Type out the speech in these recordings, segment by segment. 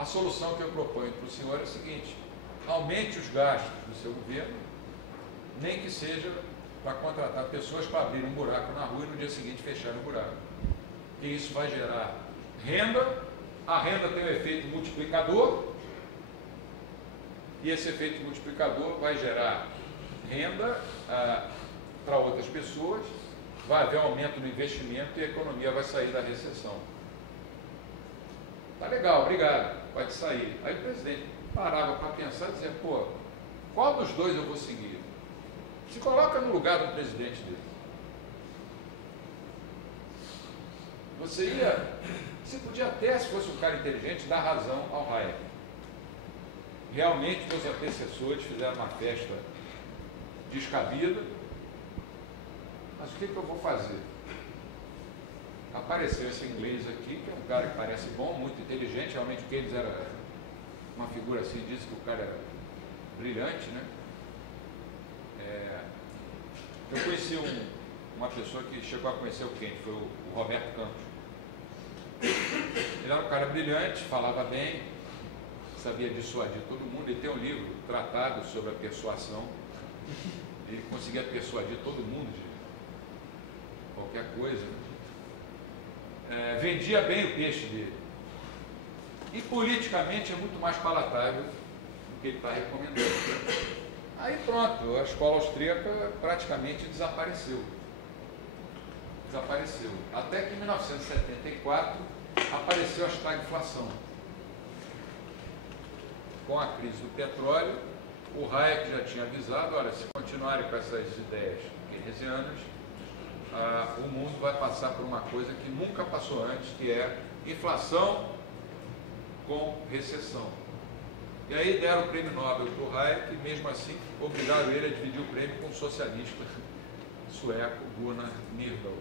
A solução que eu proponho para o senhor é a seguinte: aumente os gastos do seu governo, nem que seja para contratar pessoas para abrir um buraco na rua e no dia seguinte fechar o buraco. E isso vai gerar renda, a renda tem um efeito multiplicador, e esse efeito multiplicador vai gerar renda para outras pessoas, vai haver aumento no investimento e a economia vai sair da recessão. Tá legal, obrigado, pode sair. Aí o presidente parava para pensar e dizia, pô, qual dos dois eu vou seguir? Se coloca no lugar do presidente dele. Você podia até, se fosse um cara inteligente, dar razão ao Hayek. Realmente, seus antecessores fizeram uma festa descabida, mas o que eu vou fazer? Apareceu esse inglês aqui, que é um cara que parece bom, muito inteligente, realmente o Keynes era uma figura assim, disse que o cara era brilhante, né? Eu conheci uma pessoa que chegou a conhecer o Keynes, foi o Roberto Campos. Ele era um cara brilhante, falava bem, sabia dissuadir todo mundo. Ele tem um livro, tratado sobre a persuasão. Ele conseguia persuadir todo mundo de qualquer coisa. Vendia bem o peixe dele. E politicamente é muito mais palatável do que ele está recomendando. Aí pronto, a escola austríaca praticamente desapareceu. Até que em 1974 apareceu a stagflação. Com a crise do petróleo, o Hayek já tinha avisado, olha, se continuarem com essas ideias keynesianas, o mundo vai passar por uma coisa que nunca passou antes, que é inflação com recessão. E aí deram o prêmio Nobel para o Hayek, e mesmo assim obrigaram ele a dividir o prêmio com o socialista sueco Gunnar Myrdal.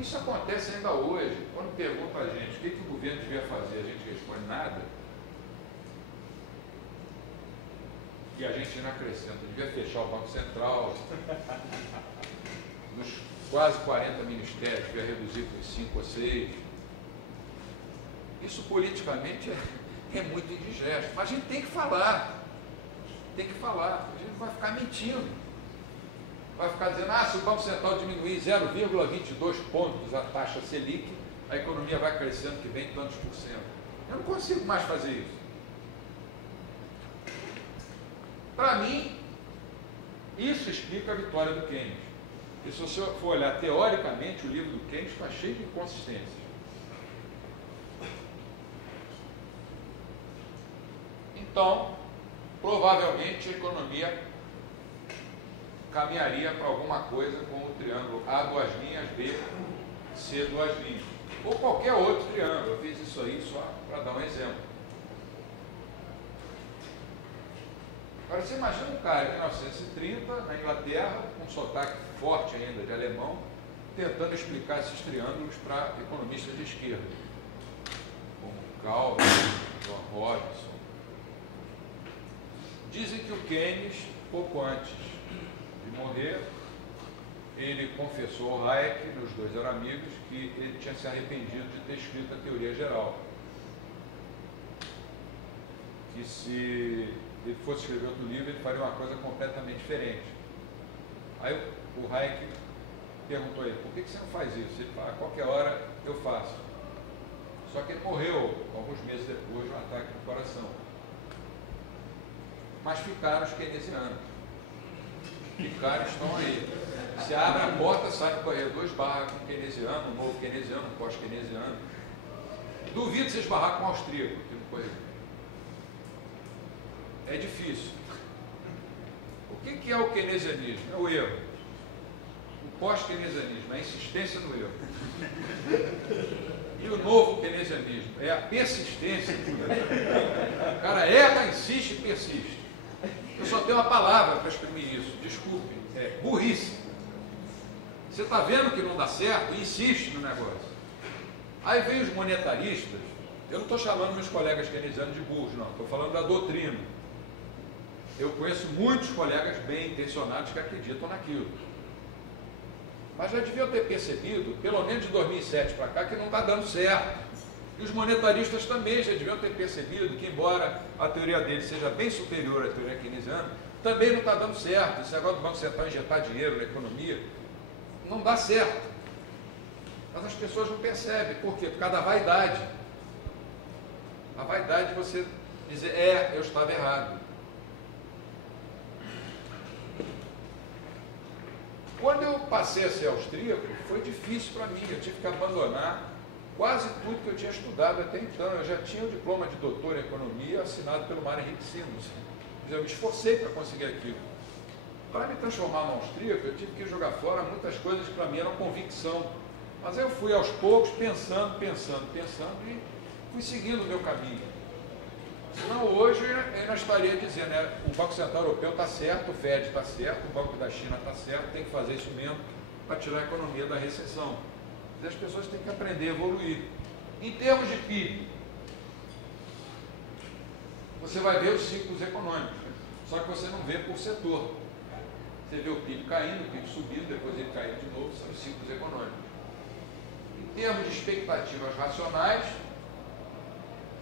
Isso acontece ainda hoje. Quando perguntam a gente o que o governo devia fazer, a gente responde nada. E a gente ainda acrescenta, devia fechar o Banco Central, dos quase 40 ministérios, devia reduzir por 5 ou 6. Isso politicamente é muito indigesto, mas a gente tem que falar. A gente não vai ficar mentindo. Vai ficar dizendo, se o Banco Central diminuir 0,22 pontos a taxa Selic, a economia vai crescendo que vem tantos por cento. Eu não consigo mais fazer isso. Para mim, isso explica a vitória do Keynes. E se você for olhar teoricamente, o livro do Keynes está cheio de inconsistências. Então, provavelmente a economia caminharia para alguma coisa com o triângulo A, duas linhas, B, C, duas linhas. Ou qualquer outro triângulo. Eu fiz isso aí só para dar um exemplo. Agora, você imagina um cara em 1930, na Inglaterra, com um sotaque forte ainda de alemão, tentando explicar esses triângulos para economistas de esquerda, como Calvin, John Robinson. Dizem que o Keynes, pouco antes de morrer, ele confessou ao Hayek, meus dois eram amigos, que ele tinha se arrependido de ter escrito a teoria geral. Que se ele fosse escrever outro livro, ele faria uma coisa completamente diferente. Aí o Hayek perguntou a ele, por que você não faz isso? Ele falou, a qualquer hora eu faço. Só que ele morreu alguns meses depois de um ataque no coração. Mas ficaram os keynesianos. Estão aí. Se abre a porta, sai no corredor, esbarra com um keynesiano, um novo keynesiano, um pós-keynesiano. Duvido se esbarrar com um austríaco aqui no corredor. É difícil. O que é o keynesianismo? É o erro. O pós-keynesianismo é a insistência no erro. E o novo keynesianismo é a persistência no erro. O cara erra, insiste e persiste. Eu só tenho uma palavra para exprimir isso, desculpe, é burrice. Você está vendo que não dá certo e insiste no negócio. Aí vem os monetaristas, eu não estou chamando meus colegas keynesianos de burros, não, estou falando da doutrina. Eu conheço muitos colegas bem intencionados que acreditam naquilo. Mas já deviam ter percebido, pelo menos de 2007 para cá, que não está dando certo. E os monetaristas também já deviam ter percebido que, embora a teoria deles seja bem superior à teoria keynesiana, também não está dando certo. Esse negócio do Banco Central injetar dinheiro na economia não dá certo. Mas as pessoas não percebem. Por quê? Por causa da vaidade. A vaidade de você dizer, eu estava errado. Quando eu passei a ser austríaco, foi difícil para mim. Eu tive que abandonar quase tudo que eu tinha estudado até então. Eu já tinha o diploma de doutor em economia assinado pelo Mário Henrique Sinos. Eu me esforcei para conseguir aquilo. Para me transformar num austríaco, eu tive que jogar fora muitas coisas que para mim eram convicção. Mas eu fui aos poucos pensando e fui seguindo o meu caminho. Senão hoje eu não estaria dizendo, o Banco Central Europeu está certo, o FED está certo, o Banco da China está certo, tem que fazer isso mesmo para tirar a economia da recessão. Mas as pessoas têm que aprender a evoluir. Em termos de PIB, você vai ver os ciclos econômicos, só que você não vê por setor. Você vê o PIB caindo, o PIB subindo, depois ele caindo de novo, são os ciclos econômicos. Em termos de expectativas racionais,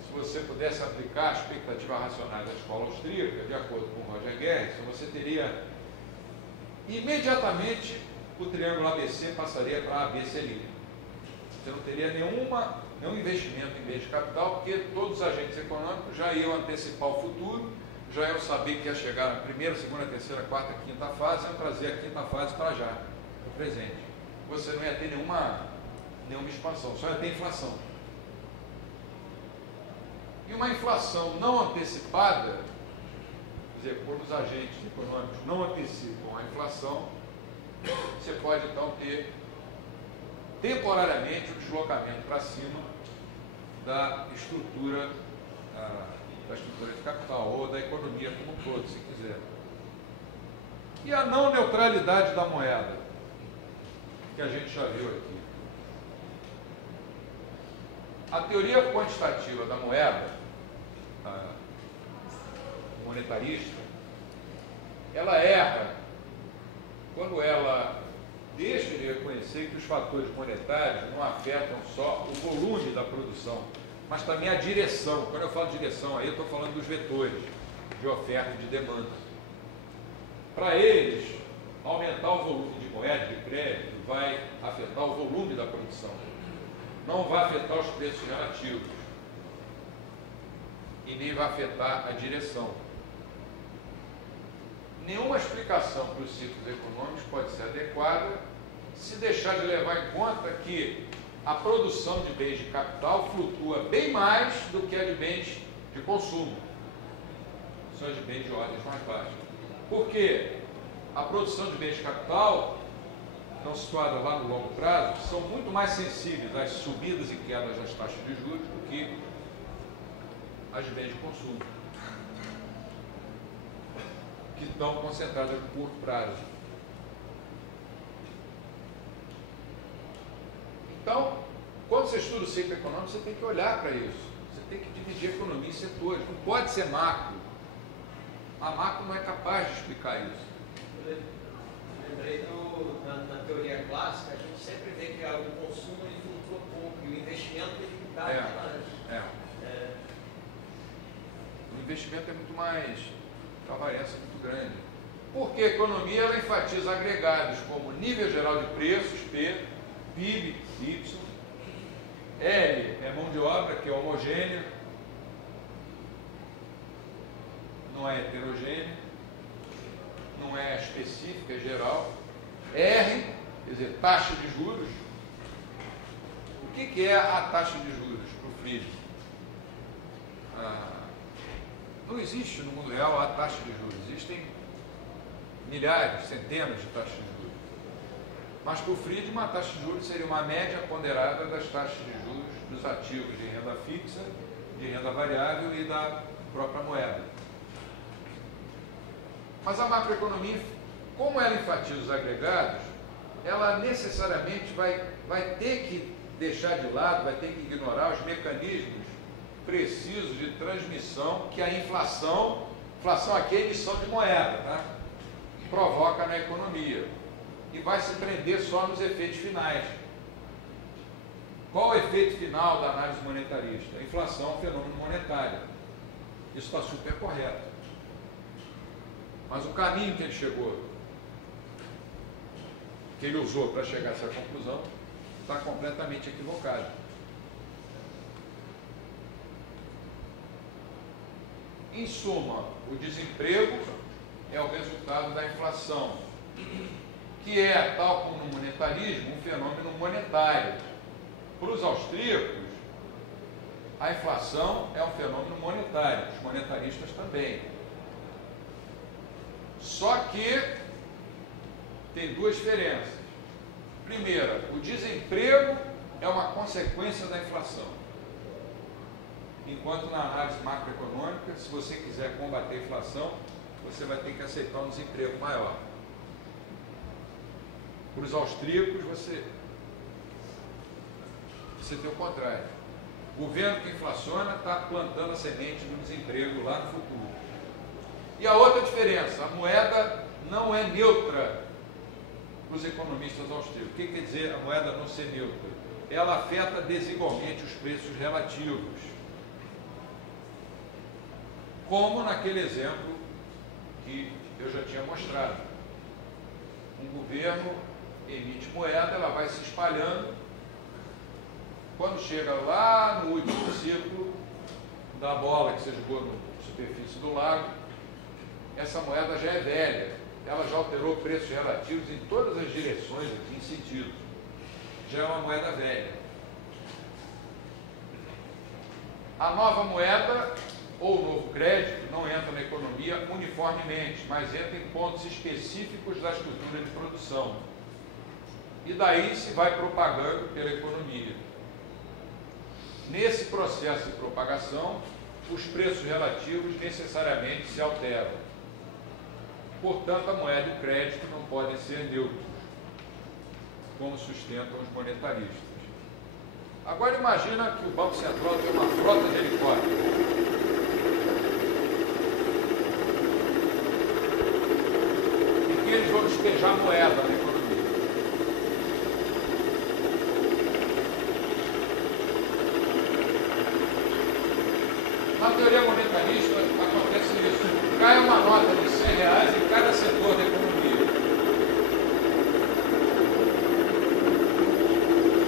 se você pudesse aplicar a expectativa racional da escola austríaca, de acordo com Roger Gerritsen, você teria imediatamente o triângulo ABC passaria para ABC livre. Você não teria nenhum investimento em bens de capital, porque todos os agentes econômicos já iam antecipar o futuro, já iam saber que ia chegar na primeira, segunda, terceira, quarta, quinta fase, iam trazer a quinta fase para já, para o presente. Você não ia ter nenhuma expansão, só ia ter inflação. E uma inflação não antecipada, quer dizer, quando os agentes econômicos não antecipam a inflação, você pode então ter temporariamente o deslocamento para cima da estrutura de capital ou da economia como um todo, se quiser. E a não neutralidade da moeda, que a gente já viu aqui. A teoria quantitativa da moeda, monetarista, ela erra quando ela deixa de reconhecer que os fatores monetários não afetam só o volume da produção, mas também a direção. Quando eu falo direção, aí eu estou falando dos vetores de oferta e de demanda. Para eles, aumentar o volume de moeda, de crédito, vai afetar o volume da produção. Não vai afetar os preços relativos. E nem vai afetar a direção. Nenhuma explicação para os ciclos econômicos pode ser adequada se deixar de levar em conta que a produção de bens de capital flutua bem mais do que a de bens de consumo, são as de bens de ordens mais baixas. Porque a produção de bens de capital, não situada lá no longo prazo, são muito mais sensíveis às subidas e quedas das taxas de juros do que as de bens de consumo, que estão concentradas no curto prazo. Então, quando você estuda o ciclo econômico, você tem que olhar para isso. Você tem que dividir a economia em setores. Não pode ser macro. A macro não é capaz de explicar isso. Eu lembrei na teoria clássica, a gente sempre vê que o consumo ele flutua pouco e o investimento ele dá O investimento é muito mais, a variância é muito grande. Porque a economia ela enfatiza agregados como nível geral de preços, P, PIB, Y, L é mão de obra, que é homogênea, não é heterogênea, não é específica, é geral. R, quer dizer, taxa de juros. O que é a taxa de juros para o Friedman? Não existe no mundo real a taxa de juros. Existem milhares, centenas de taxas de juros. Mas para o Friedman, a taxa de juros seria uma média ponderada das taxas de juros dos ativos de renda fixa, de renda variável e da própria moeda. Mas a macroeconomia, como ela enfatiza os agregados, ela necessariamente vai ter que deixar de lado, vai ter que ignorar os mecanismos precisos de transmissão que a inflação aqui é a emissão de moeda, tá? Provoca na economia. e vai se prender só nos efeitos finais. Qual o efeito final da análise monetarista? A inflação é um fenômeno monetário. Isso está super correto. Mas o caminho que ele chegou, que ele usou para chegar a essa conclusão, está completamente equivocado. Em suma, o desemprego é o resultado da inflação, que é, tal como no monetarismo, um fenômeno monetário. Para os austríacos, a inflação é um fenômeno monetário, os monetaristas também. Só que tem duas diferenças. Primeira, o desemprego é uma consequência da inflação. Enquanto na análise macroeconômica, se você quiser combater a inflação, você vai ter que aceitar um desemprego maior. Para os austríacos, você tem o contrário. O governo que inflaciona está plantando a semente do desemprego lá no futuro. E a outra diferença, a moeda não é neutra para os economistas austríacos. O que quer dizer a moeda não ser neutra? Ela afeta desigualmente os preços relativos. Como naquele exemplo que eu já tinha mostrado. Um governo emite moeda, ela vai se espalhando. Quando chega lá no último ciclo da bola que você jogou na superfície do lago, essa moeda já é velha, ela já alterou preços relativos em todas as direções aqui em sentido. Já é uma moeda velha. A nova moeda ou o novo crédito não entra na economia uniformemente, mas entra em pontos específicos da estrutura de produção. E daí se vai propagando pela economia. Nesse processo de propagação, os preços relativos necessariamente se alteram. Portanto, a moeda e o crédito não podem ser neutros, como sustentam os monetaristas. Agora imagina que o Banco Central tem uma frota de helicópteros. E que eles vão despejar moeda na economia. Na teoria monetarista acontece isso. Cai uma nota de R$100 em cada setor da economia.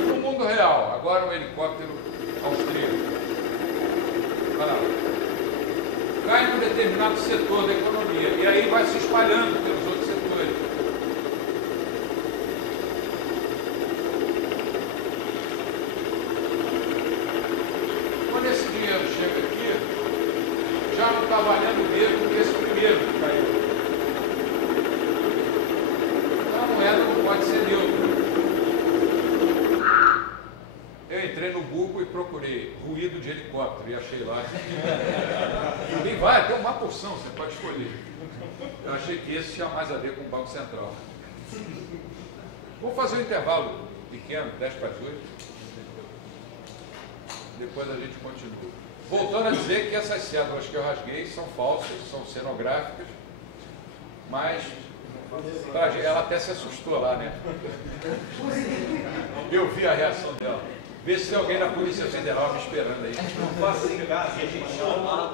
No mundo real, agora um helicóptero austríaco. Olha lá. Cai em um determinado setor da economia e aí vai se espalhando pelos outros setores. Quando esse dinheiro chega aqui, já não está valendo mesmo que esse primeiro que caiu. Então a moeda não pode ser neutra. Eu entrei no Google e procurei ruído de helicóptero e achei lá. Tem vários, tem uma porção, você pode escolher. Eu achei que esse tinha mais a ver com o Banco Central. Vou fazer um intervalo pequeno, 10 para as 8. Depois a gente continua. Voltando a dizer que essas cédulas que eu rasguei são falsas, são cenográficas, mas ela até se assustou lá, né? Eu vi a reação dela. Vê se tem alguém da Polícia Federal me esperando aí. Não faça assim, a gente chama